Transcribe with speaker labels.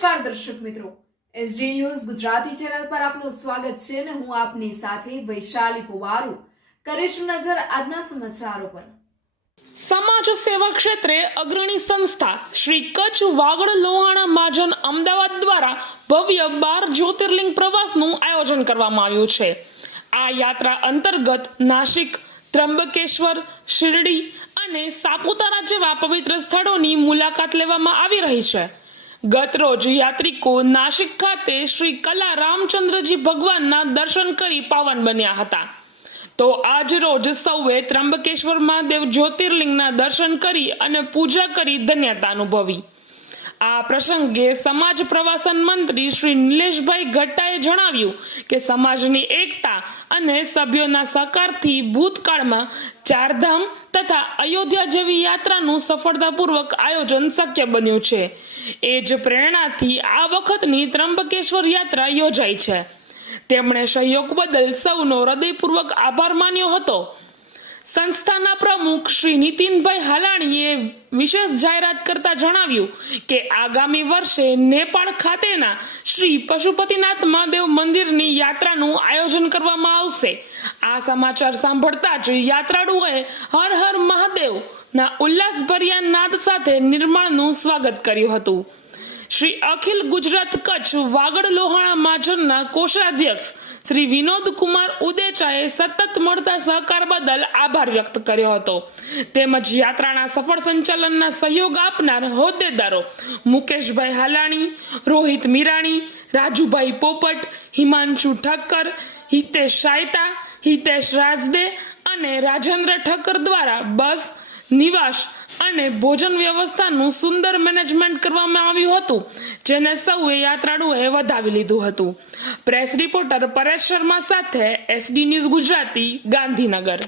Speaker 1: નમસ્કાર દર્શક મિત્રો. એસડી ન્યૂઝ ગુજરાતી ચેનલ પર આપનું સ્વાગત છે અને હું આપની સાથે વૈશાલી પુવારુ. કરીશું નજર આજના સમાચારો પર.
Speaker 2: સમાજ સેવા ક્ષેત્રે અગ્રણી સંસ્થા શ્રી કચ્છ વાગડ લોહાણા મહાજન અમદાવાદ દ્વારા ભવ્ય બાર જ્યોતિર્લિંગ પ્રવાસનું આયોજન કરવામાં આવ્યું છે. આ યાત્રા અંતર્ગત નાસિક ત્રંબકેશ્વર શિરડી અને સાપુતારા જેવા પવિત્ર સ્થળોની મુલાકાત લેવામાં આવી રહી છે. ગત રોજ યાત્રિકો નાસિક ખાતે શ્રી કલા રામચંદ્રજી ભગવાનના દર્શન કરી પાવન બન્યા હતા. તો આજ રોજ સૌએ ત્રંબકેશ્વર મહાદેવ જ્યોતિર્લિંગના દર્શન કરી અને પૂજા કરી ધન્યતા અનુભવી. આ પ્રસંગે સમાજ પ્રવાસન મંત્રી શ્રી નિલેશભાઈ ગટ્ટાએ જણાવ્યું કે સમાજની એકતા અને સભ્યોના સહકારથી ભૂતકાળમાં ચારધામ તથા અયોધ્યા જેવી યાત્રાનું સફળતાપૂર્વક આયોજન શક્ય બન્યું છે. એ જ પ્રેરણાથી આ વખતની ત્રંબકેશ્વર યાત્રા યોજાઈ છે. તેમણે સહયોગ બદલ સૌનો હૃદયપૂર્વક આભાર માન્યો હતો. સંસ્થાના પ્રમુખ શ્રી નીતિનભાઈ હાલાણીએ વિશેષ જાહેરાત કરતા જણાવ્યું કે આગામી વર્ષે નેપાળ ખાતેના શ્રી પશુપતિનાથ મહાદેવ મંદિરની યાત્રાનું આયોજન કરવામાં આવશે. આ સમાચાર સાંભળતા જ યાત્રાળુઓએ હર હર મહાદેવના ઉલ્લાસભર્યા નાદ સાથે નિર્માણનું સ્વાગત કર્યું હતું. શ્રી અખિલ ગુજરાત કચ્છ વાગડ લોહાણા માજનના કોષાધ્યક્ષ શ્રી વિનોદ કુમાર ઉદેચાએ સતત મળતા સહકાર બદલ આભાર વ્યક્ત કર્યો હતો. તેમજ યાત્રાના સફળ સંચાલનના સહયોગ આપનાર હોદ્દેદારો મુકેશભાઈ હાલાણી, રોહિત મીરાણી, રાજુભાઈ પોપટ, હિમાંશુ ઠક્કર, હિતેશ શાયતા હિતેશ રાજદે અને રાજેન્દ્ર ઠક્કર દ્વારા બસ, નિવાસ અને ભોજન વ્યવસ્થાનું સુંદર મેનેજમેન્ટ કરવામાં આવ્યું હતું, જેને સૌએ યાત્રાળુએ વધાવી લીધું હતું. પ્રેસ રિપોર્ટર પરેશ શર્મા સાથે એસડી ન્યૂઝ ગુજરાતી, ગાંધીનગર.